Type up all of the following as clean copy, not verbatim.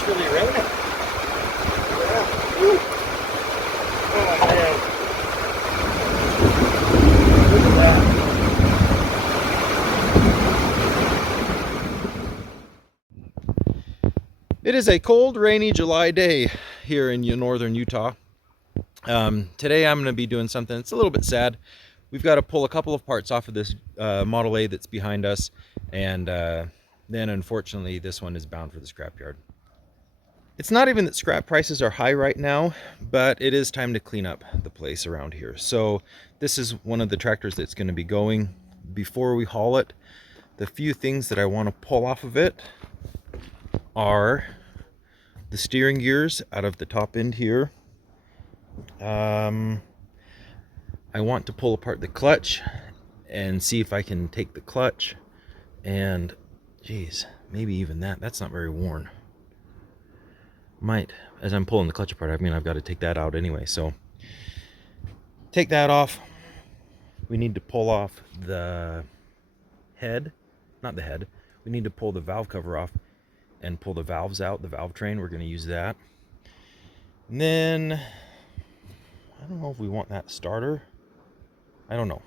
it's really raining. Yeah. Ooh. Oh man. Look at that. It is a cold, rainy July day here in northern Utah. Today I'm going to be doing something that's a little bit sad. We've got to pull a couple of parts off of this Model A that's behind us, and then unfortunately this one is bound for the scrapyard. It's not even that scrap prices are high right now, but it is time to clean up the place around here. So this is one of the tractors that's going to be going. Before we haul it, the few things that I want to pull off of it are the steering gears out of the top end here. I want to pull apart the clutch and see if I can take the clutch and, geez, maybe even that's not very worn. Might, as I'm pulling the clutch apart, I mean, I've got to take that out anyway, so take that off. We need to pull off the head, not the head, we need to pull the valve cover off and pull the valves out, the valve train. We're going to use that. And then I don't know if we want that starter. I don't know,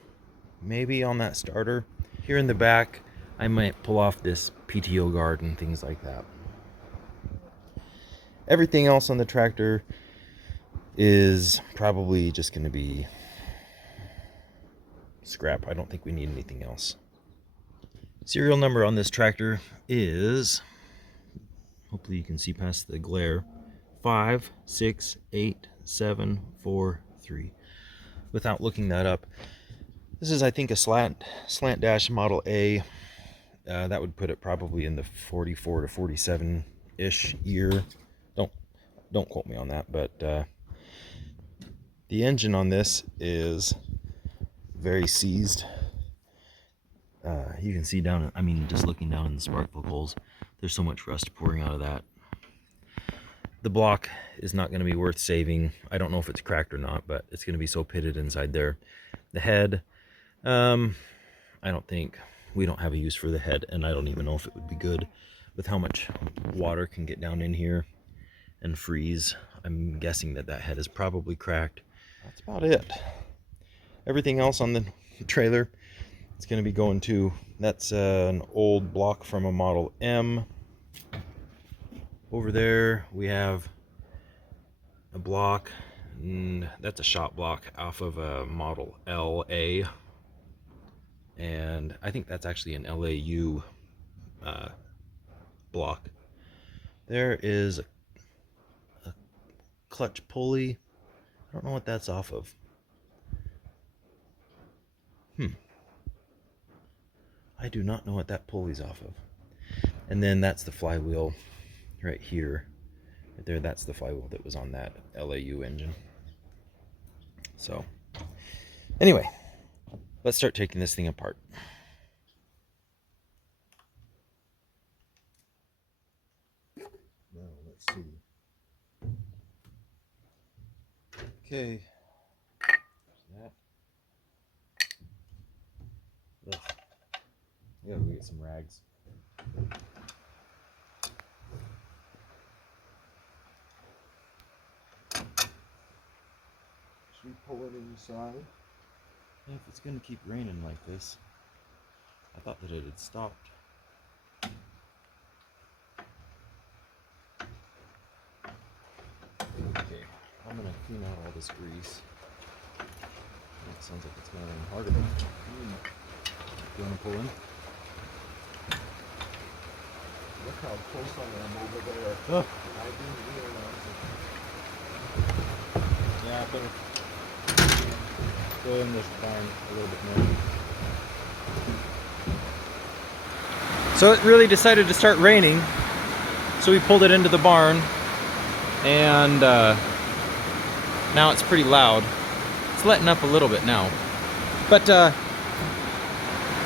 maybe on that starter here in the back I might pull off this PTO guard and things like that. Everything else on the tractor is probably just going to be scrap. I don't think we need anything else. Serial number on this tractor is, hopefully you can see past the glare, 568743. Without looking that up, this is, I think, a slant dash Model A. That would put it probably in the 44 to 47 ish year. Don't quote me on that, but the engine on this is very seized. You can see down, I mean, just looking down in the spark plug holes, there's so much rust pouring out of that. The block is not going to be worth saving. I don't know if it's cracked or not, but it's going to be so pitted inside there. The head, I don't think, we don't have a use for the head, and I don't even know if it would be good with how much water can get down in here and freeze. I'm guessing that head is probably cracked. That's about it. Everything else on the trailer, it's going to be going to, that's an old block from a Model M. Over there we have a block, and that's a shop block off of a Model LA, and I think that's actually an LAU block. There is a clutch pulley. I don't know what that's off of. I do not know what that pulley's off of. And then that's the flywheel right here. Right there, that's the flywheel that was on that LAU engine. So, anyway, let's start taking this thing apart. Now, let's see. Okay. That. Ugh. I gotta go get some rags. Should we pull it inside? If it's gonna keep raining like this. I thought that it had stopped. Okay, I'm gonna clean out all this grease. That sounds like it's gonna rain harder. Do you wanna pull in? Look how close I am over there. Oh. I didn't realize it. Yeah, I better go in this barn a little bit more. So it really decided to start raining, so we pulled it into the barn, and now it's pretty loud. It's letting up a little bit now, but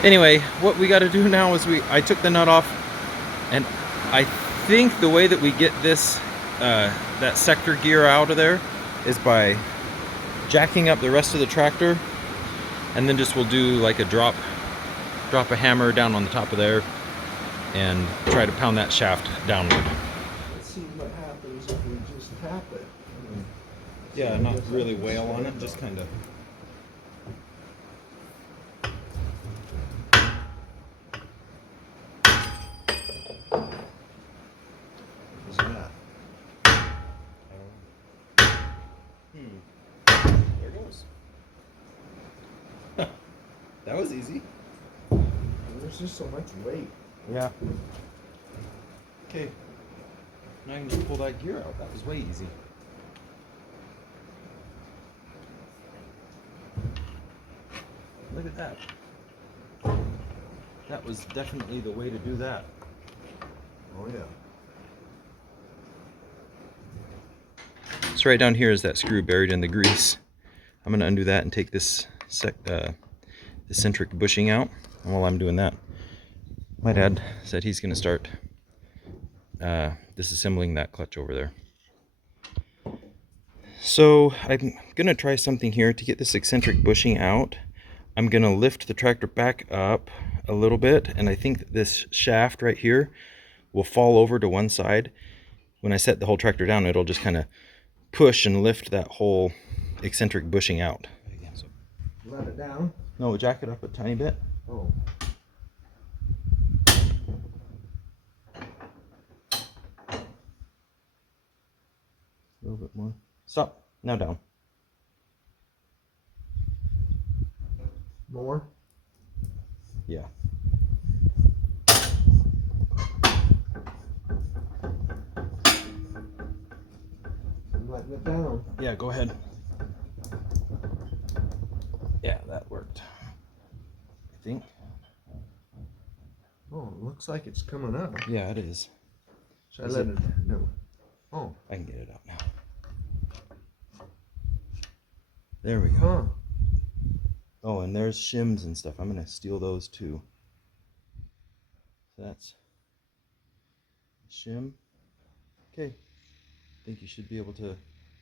anyway, what we got to do now is I took the nut off, and I think the way that we get this that sector gear out of there is by jacking up the rest of the tractor, and then just we'll do like a drop a hammer down on the top of there and try to pound that shaft downward. Let's see what Yeah, not really wail on it, just kind of. What's that? There goes. That was easy. There's just so much weight. Yeah. Okay. Now I can just pull that gear out. That was way easy. Look at that. That was definitely the way to do that. Oh yeah. So right down here is that screw buried in the grease. I'm going to undo that and take this eccentric bushing out. And while I'm doing that, my dad said he's going to start disassembling that clutch over there. So I'm going to try something here to get this eccentric bushing out. I'm going to lift the tractor back up a little bit, and I think that this shaft right here will fall over to one side. When I set the whole tractor down, it'll just kind of push and lift that whole eccentric bushing out. Let it down. No, jack it up a tiny bit. Oh. A little bit more. Stop. Now down. More. Yeah. I'm letting it down. Yeah, go ahead. Yeah, that worked. I think. Oh, it looks like it's coming up. Yeah, it is. Should I let it? No. Oh. I can get it out now. There we go. Huh. Oh, and there's shims and stuff. I'm going to steal those too. So that's shim. Okay. I think you should be able to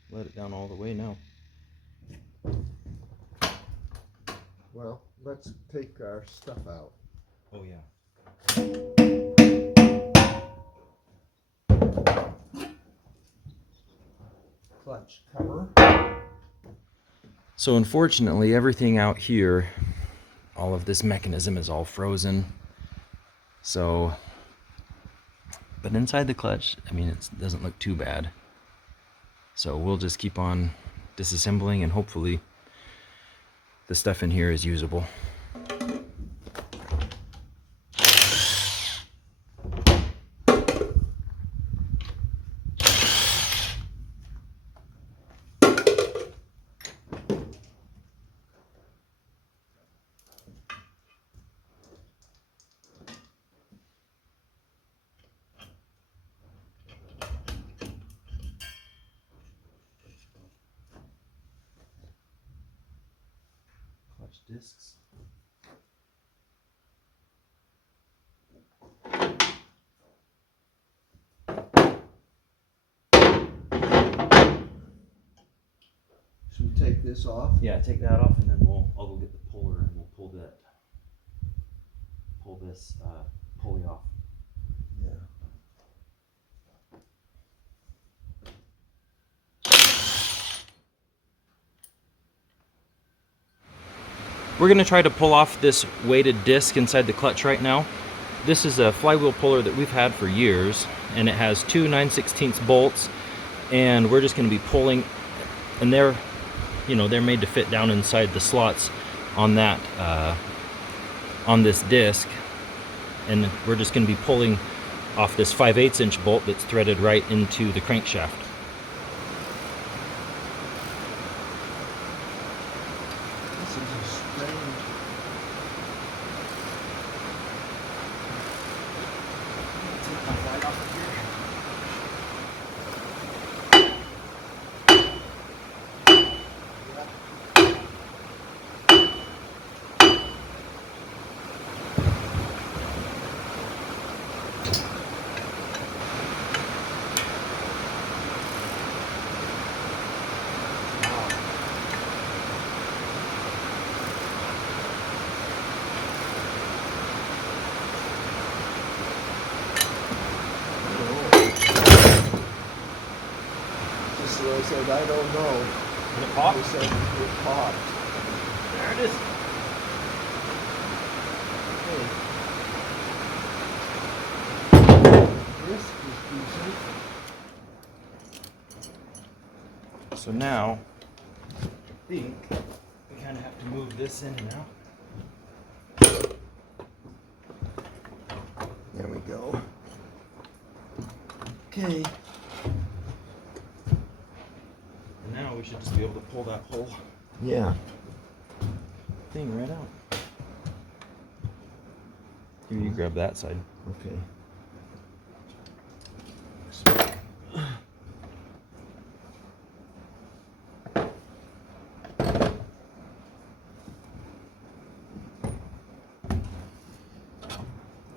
let it down all the way now. Well, let's take our stuff out. Oh, yeah. Clutch cover. So unfortunately, everything out here, all of this mechanism is all frozen. So, but inside the clutch, I mean, it doesn't look too bad. So we'll just keep on disassembling, and hopefully the stuff in here is usable. Clutch discs. Should we take this off? Yeah, take that off, and then I'll go get the puller, and we'll pull this pulley off. Yeah. We're going to try to pull off this weighted disc inside the clutch right now. This is a flywheel puller that we've had for years, and it has two 9/16 bolts, and we're just going to be pulling, and they're made to fit down inside the slots on that on this disc, and we're just going to be pulling off this 5/8 inch bolt that's threaded right into the crankshaft. This is a strange. Take my light off of here. Just as I said, I don't know. Did it pop? They said it popped. There it is. Okay. This is decent. So now, I think we kind of have to move this in now. There we go. Okay. And now we should just be able to pull that whole Yeah. thing right out. Here, you grab that side. Okay.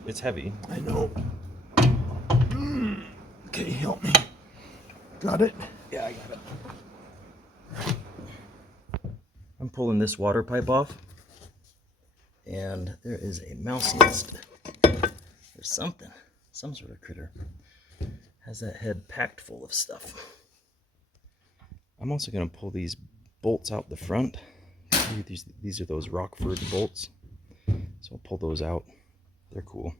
It's heavy. I know. Okay, help me. Got it? Yeah, I got it. I'm pulling this water pipe off, and there is a mouse nest. There's something, some sort of critter. Has that head packed full of stuff. I'm also going to pull these bolts out the front. These are those Rockford bolts. So I'll pull those out. They're cool.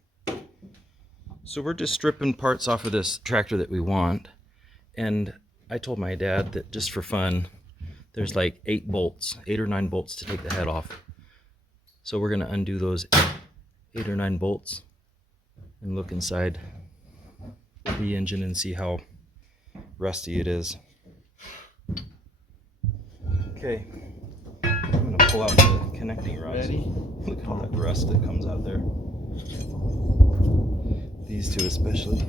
So we're just stripping parts off of this tractor that we want. And I told my dad that just for fun, there's like 8 or 9 bolts to take the head off. So we're going to undo those 8 or 9 bolts and look inside the engine and see how rusty it is. Okay, I'm going to pull out the connecting rods. Ready? Look at all that rust that comes out there. These two especially.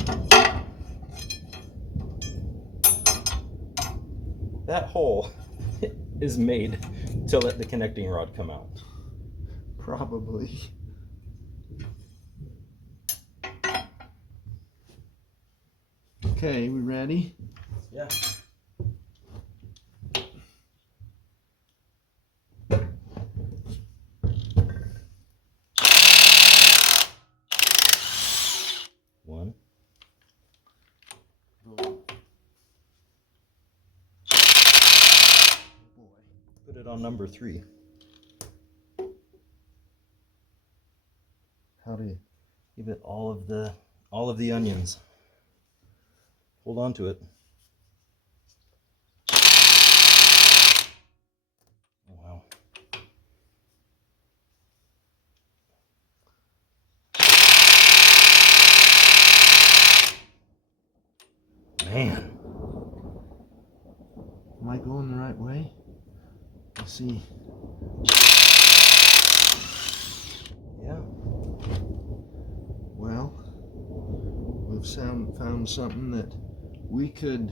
That hole is made to let the connecting rod come out. Probably. Okay, we ready? Yeah. One. Put it on number 3. How do you? Give it all of the onions. Hold on to it. Oh, wow. Man. Am I going the right way? Let's see. Yeah. Well, we've found something that we can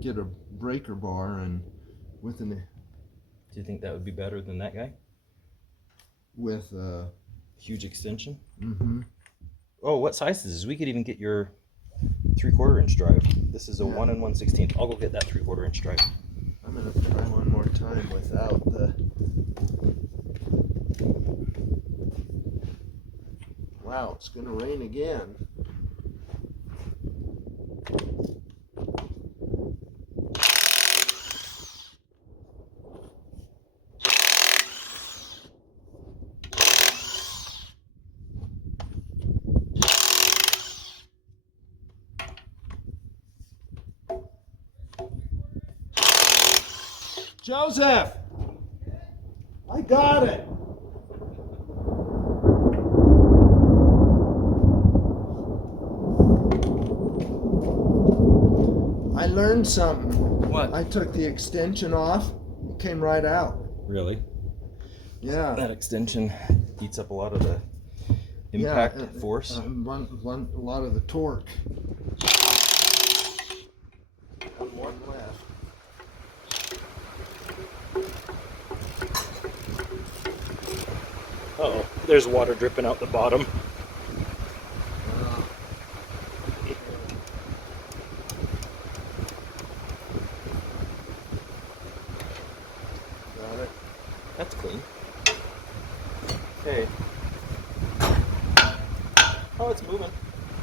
get a breaker bar and with Do you think that would be better than that guy? Huge extension? Mm-hmm. Oh, what size is this? We could even get your 3/4 inch drive. This is a Yeah. 1 1/16. I'll go get that 3/4 inch drive. I'm gonna try one more time without the. Wow, it's gonna rain again. Joseph! I got it! I learned something. What? I took the extension off, it came right out. Really? Yeah. That extension eats up a lot of the impact force. A lot of the torque. One left. Uh-oh, there's water dripping out the bottom. Got it. That's clean. Okay. Oh, it's moving.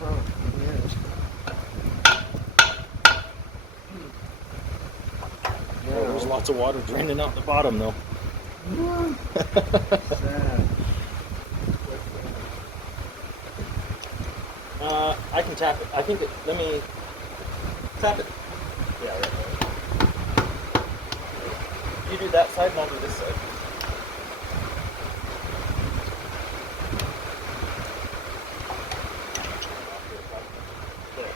Oh, it is. Hmm. lots of water draining out the bottom though. Sad. I can tap it. I think let me tap it. Yeah, right there. You do that side and I'll do this side. There.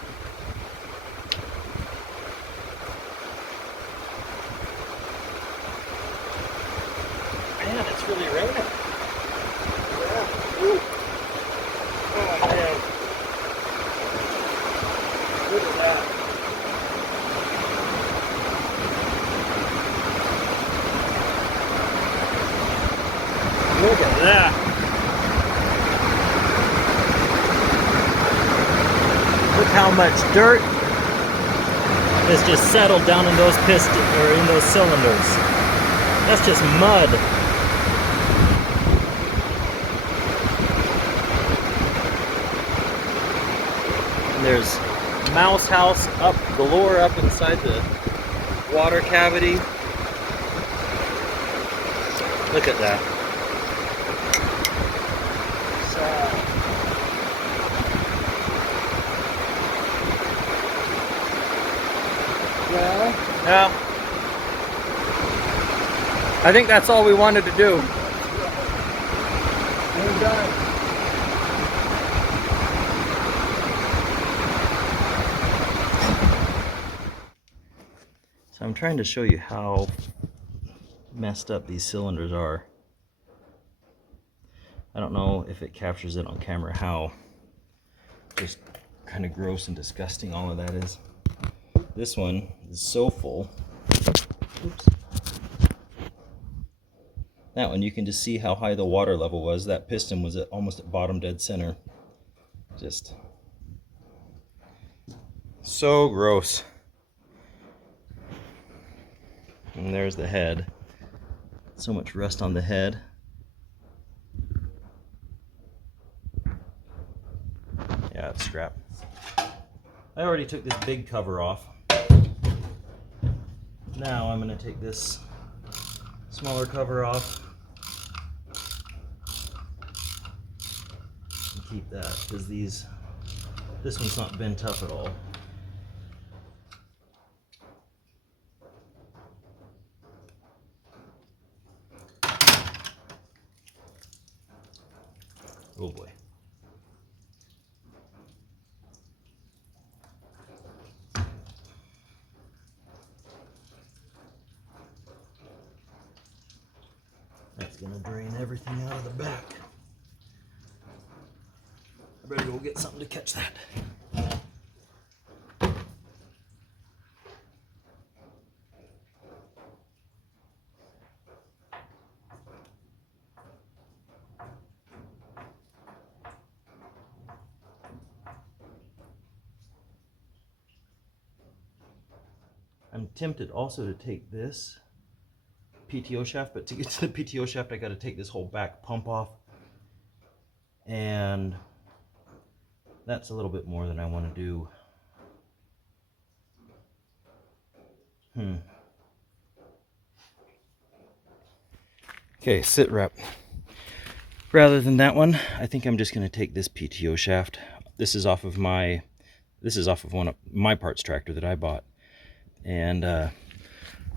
Man, it's really raining. Yeah. Ooh. Oh man. Look at that. Look at that. Look how much dirt is just settled down in those pistons or in those cylinders. That's just mud. And there's mouse house up galore up inside the water cavity. Look at that. Sad. Well, Yeah. I think that's all we wanted to do. we're done. So I'm trying to show you how messed up these cylinders are. I don't know if it captures it on camera how just kind of gross and disgusting all of that is. This one is so full. Oops. That one, you can just see how high the water level was. That piston was almost at bottom dead center. Just so gross. And there's the head. So much rust on the head. Yeah, it's scrap. I already took this big cover off. Now I'm going to take this smaller cover off and keep that because this one's not bent up at all. Oh boy. That's gonna drain everything out of the back. I better go get something to catch that. I'm tempted also to take this PTO shaft, but to get to the PTO shaft I got to take this whole back pump off, and that's a little bit more than I want to do. Okay, sit rep. Rather than that one, I think I'm just going to take this PTO shaft. This is off of one of my parts tractor that I bought, and I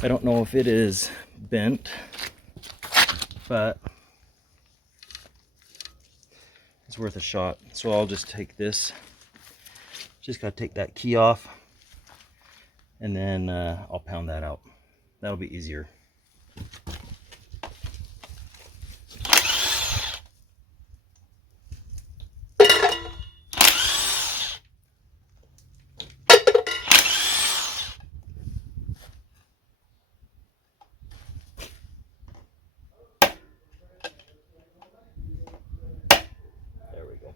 don't know if it is bent, but it's worth a shot. So I'll just take this, just got to take that key off, and then I'll pound that out. That'll be easier. There we go.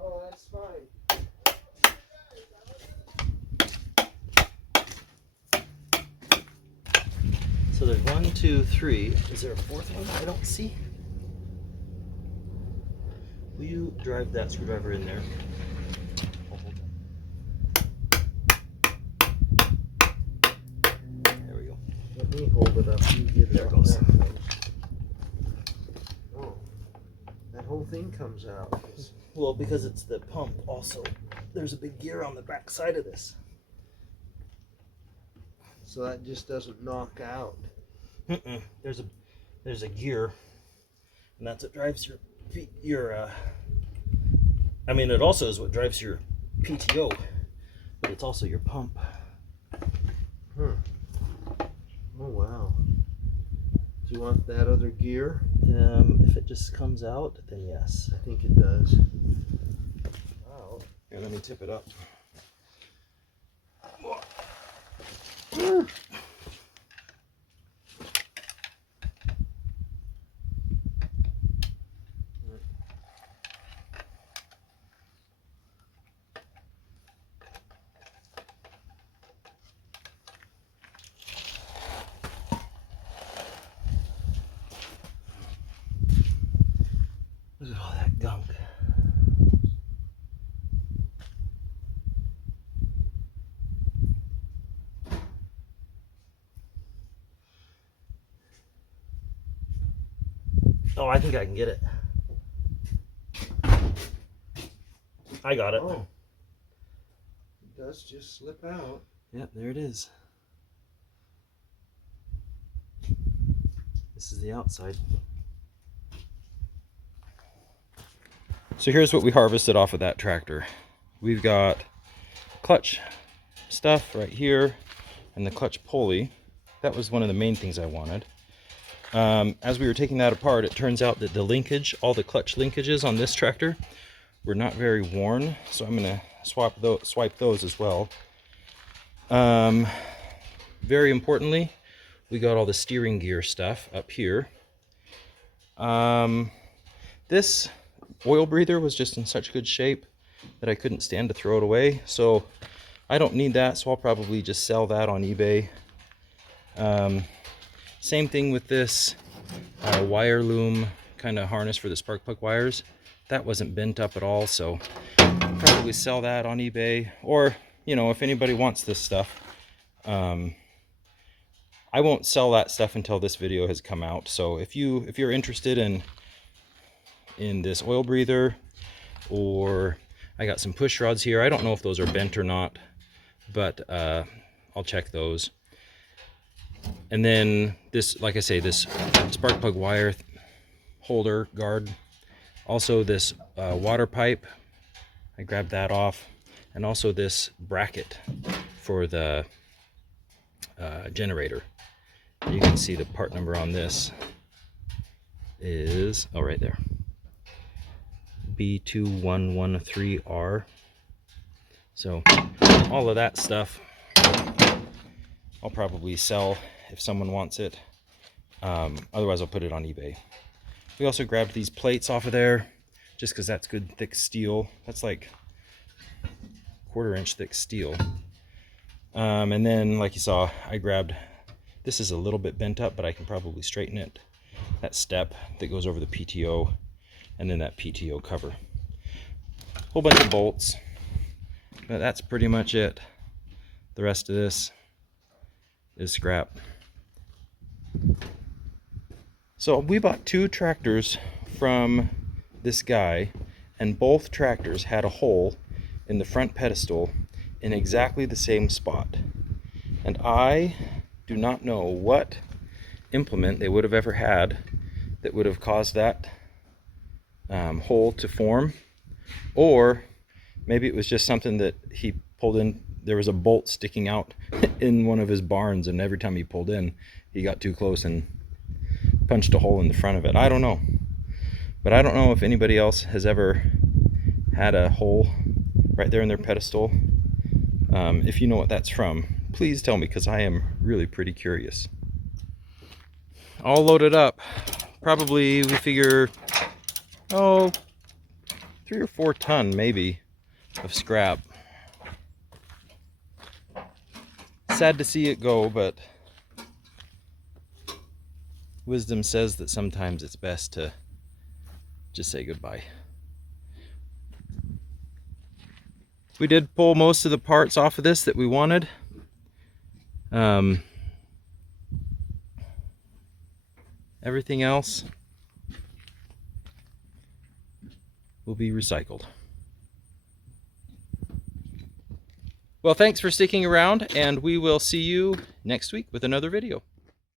Oh, that's fine. So there's 1, 2, 3. Is there a fourth one I don't see? Will you drive that screwdriver in there? I'll hold it up. You get There it it on goes. that thing. Oh, that whole thing comes out. Well, because it's the pump also. There's a big gear on the back side of this. So that just doesn't knock out. There's a gear, and that's what drives I mean, it also is what drives your PTO, but it's also your pump. Huh. Oh wow. Do you want that other gear? If it just comes out, then yes. I think it does. Wow. Here, let me tip it up. Look at all that gunk. Oh, I think I can get it. I got it. Oh. It does just slip out. Yep, there it is. This is the outside. So here's what we harvested off of that tractor. We've got clutch stuff right here and the clutch pulley. That was one of the main things I wanted. As we were taking that apart, it turns out that the linkage, all the clutch linkages on this tractor were not very worn, so I'm gonna swipe those as well. Very importantly, we got all the steering gear stuff up here. This oil breather was just in such good shape that I couldn't stand to throw it away, so I don't need that, so I'll probably just sell that on eBay. Same thing with this wire loom kind of harness for the spark plug wires. That wasn't bent up at all, so I'll probably sell that on eBay, or you know, if anybody wants this stuff. I won't sell that stuff until this video has come out, so if you're interested in this oil breather, or I got some push rods here. I don't know if those are bent or not, but I'll check those. And then this, like I say, this spark plug wire holder guard. Also this water pipe, I grabbed that off. And also this bracket for the generator. You can see the part number on this is, oh, right there. B2113R. So all of that stuff I'll probably sell if someone wants it. Otherwise I'll put it on eBay. We also grabbed these plates off of there just because that's good thick steel. That's like 1/4 inch thick steel. And then, like you saw, I grabbed, this is a little bit bent up, but I can probably straighten it. That step that goes over the PTO, and then that PTO cover. Whole bunch of bolts, but that's pretty much it. The rest of this is scrap. So we bought 2 tractors from this guy, and both tractors had a hole in the front pedestal in exactly the same spot. And I do not know what implement they would have ever had that would have caused that hole to form, or maybe it was just something that he pulled in. There was a bolt sticking out in one of his barns, and every time he pulled in, he got too close and punched a hole in the front of it. I don't know, but I don't know if anybody else has ever had a hole right there in their pedestal. If you know what that's from, please tell me, because I am really pretty curious. All loaded up. Probably, we figure, 3 or 4 ton maybe of scrap. Sad to see it go, but wisdom says that sometimes it's best to just say goodbye. We did pull most of the parts off of this that we wanted. Everything else will be recycled. Well, thanks for sticking around, and we will see you next week with another video.